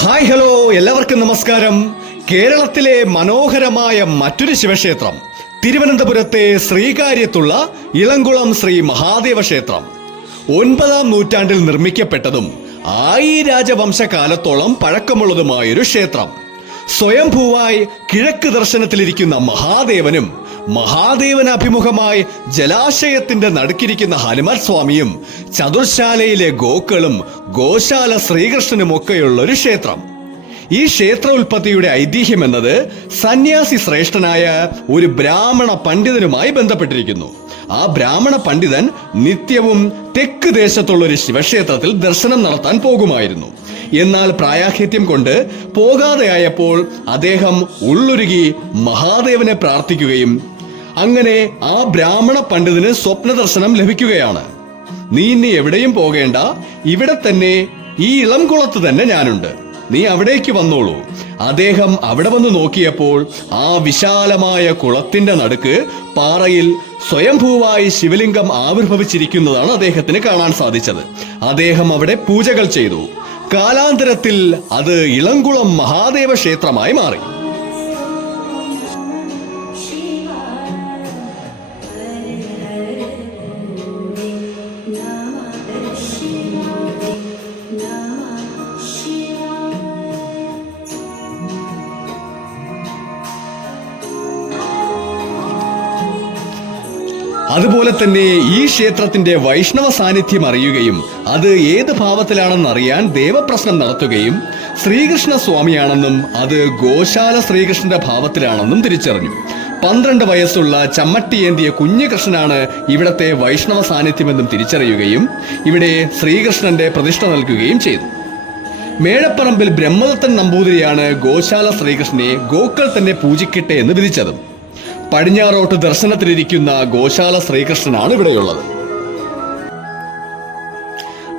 Hi hello എല്ലാവർക്കും നമസ്കാരം. കേരളത്തിലെ മനോഹരമായ മറ്റൊരു ശിവക്ഷേത്രം തിരുവനന്തപുരത്തെ ശ്രീകാര്യത്തുള്ള ഇളംകുളം ശ്രീ മഹാദേവ ക്ഷേത്രം. 9-ാം നൂറ്റാണ്ടിൽ നിർമ്മിക്കപ്പെട്ടതും രാജവംശകാലത്തോളം പഴക്കമുള്ളതുമായൊരു ക്ഷേത്രം. സ്വയംഭൂവായി കിഴക്ക് ദർശനത്തിലിരിക്കുന്ന മഹാദേവനും മഹാദേവന് അഭിമുഖമായി ജലാശയത്തിന്റെ നടുക്കിരിക്കുന്ന ഹനുമാൻ സ്വാമിയും ചതുർശാലയിലെ ഗോക്കളും ഗോശാല ശ്രീകൃഷ്ണനും ഒക്കെയുള്ള ഒരു ക്ഷേത്രം. ഈ ക്ഷേത്ര ഉൽപ്പത്തിയുടെ ഐതിഹ്യം എന്നത് സന്യാസി ശ്രേഷ്ഠനായ ഒരു ബ്രാഹ്മണ പണ്ഡിതനുമായി ബന്ധപ്പെട്ടിരിക്കുന്നു. ആ ബ്രാഹ്മണ പണ്ഡിതൻ നിത്യവും തെക്ക് ദേശത്തുള്ള ഒരു ശിവക്ഷേത്രത്തിൽ ദർശനം നടത്താൻ പോകുമായിരുന്നു. എന്നാൽ പ്രായാഹിത്യം കൊണ്ട് പോകാതെയായപ്പോൾ അദ്ദേഹം ഉള്ളുരുകി മഹാദേവനെ പ്രാർത്ഥിക്കുകയും അങ്ങനെ ആ ബ്രാഹ്മണ പണ്ഡിതന് സ്വപ്ന ദർശനം ലഭിക്കുകയാണ്. നീ ഇനി എവിടെയും പോകേണ്ട, ഇവിടെ തന്നെ ഈ ഇളംകുളത്ത് തന്നെ ഞാനുണ്ട്, നീ അവിടേക്ക് വന്നോളൂ. അദ്ദേഹം അവിടെ വന്ന് നോക്കിയപ്പോൾ ആ വിശാലമായ കുളത്തിന്റെ നടുക്ക് പാറയിൽ സ്വയംഭൂവായി ശിവലിംഗം ആവിർഭവിച്ചിരിക്കുന്നതാണ് അദ്ദേഹത്തിന് കാണാൻ സാധിച്ചത്. അദ്ദേഹം അവിടെ പൂജകൾ ചെയ്തു. കാലാന്തരത്തിൽ അത് ഇളംകുളം മഹാദേവ ക്ഷേത്രമായി മാറി. അതുപോലെ തന്നെ ഈ ക്ഷേത്രത്തിന്റെ വൈഷ്ണവ സാന്നിധ്യം അറിയുകയും അത് ഏത് ഭാവത്തിലാണെന്ന് അറിയാൻ ദേവപ്രശ്നം നടത്തുകയും ശ്രീകൃഷ്ണ സ്വാമിയാണെന്നും അത് ഗോശാല ശ്രീകൃഷ്ണന്റെ ഭാവത്തിലാണെന്നും തിരിച്ചറിഞ്ഞു. 12 വയസ്സുള്ള ചമ്മട്ടിയേന്തിയ കുഞ്ഞുകൃഷ്ണനാണ് ഇവിടത്തെ വൈഷ്ണവ സാന്നിധ്യമെന്നും തിരിച്ചറിയുകയും ഇവിടെ ശ്രീകൃഷ്ണന്റെ പ്രതിഷ്ഠ നൽകുകയും ചെയ്തു. മേഴപ്പറമ്പിൽ ബ്രഹ്മദത്തൻ നമ്പൂതിരിയാണ് ഗോശാല ശ്രീകൃഷ്ണനെ ഗോക്കൾ തന്നെ പൂജിക്കട്ടെ എന്ന് വിധിച്ചതും. പടിഞ്ഞാറോട്ട് ദർശനത്തിലിരിക്കുന്ന ഗോശാല ശ്രീകൃഷ്ണനാണ് ഇവിടെയുള്ളത്.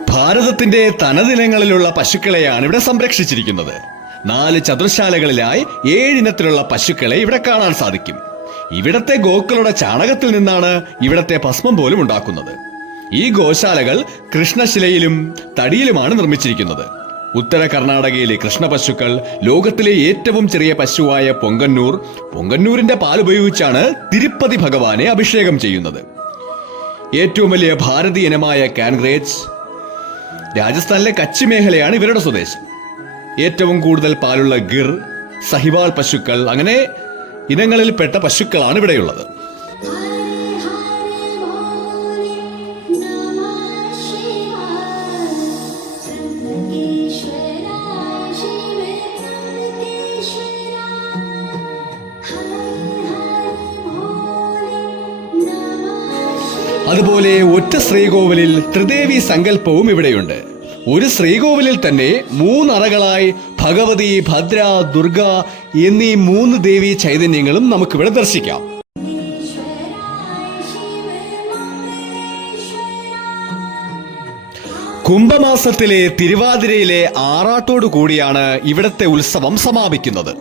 ഭാരതത്തിന്റെ തനതിനങ്ങളിലുള്ള പശുക്കളെയാണ് ഇവിടെ സംരക്ഷിച്ചിരിക്കുന്നത്. 4 ചതുർശാലകളിലായി 7 ഇനത്തിലുള്ള പശുക്കളെ ഇവിടെ കാണാൻ സാധിക്കും. ഇവിടത്തെ ഗോക്കളുടെ ചാണകത്തിൽ നിന്നാണ് ഇവിടത്തെ ഭസ്മം പോലും ഉണ്ടാക്കുന്നത്. ഈ ഗോശാലകൾ കൃഷ്ണശിലയിലും തടിയിലുമാണ് നിർമ്മിച്ചിരിക്കുന്നത്. ഉത്തര കർണാടകയിലെ കൃഷ്ണ പശുക്കൾ ലോകത്തിലെ ഏറ്റവും ചെറിയ പശുവായ പൊങ്കന്നൂരിന്റെ പാൽ ഉപയോഗിച്ചാണ് തിരുപ്പതി ഭഗവാനെ അഭിഷേകം ചെയ്യുന്നത്. ഏറ്റവും വലിയ ഭാരതീയ ഇനമായ കാൻഗ്രേജ് രാജസ്ഥാനിലെ കച്ച് മേഖലയാണ് ഇവരുടെ സ്വദേശം. ഏറ്റവും കൂടുതൽ പാലുള്ള ഗിർ, സഹിവാൾ പശുക്കൾ, അങ്ങനെ ഇനങ്ങളിൽപ്പെട്ട പശുക്കളാണ് ഇവിടെയുള്ളത്. അതുപോലെ ഒറ്റ ശ്രീകോവിലിൽ ത്രിദേവി സങ്കല്പവും ഇവിടെയുണ്ട്. ഒരു ശ്രീകോവിലിൽ തന്നെ 3 അറകളായി ഭഗവതി, ഭദ്ര, ദുർഗ എന്നീ 3 ദേവി ചൈതന്യങ്ങളും നമുക്കിവിടെ ദർശിക്കാം. കുംഭമാസത്തിലെ തിരുവാതിരയിലെ ആറാട്ടോടു കൂടിയാണ് ഇവിടത്തെ ഉത്സവം സമാപിക്കുന്നത്.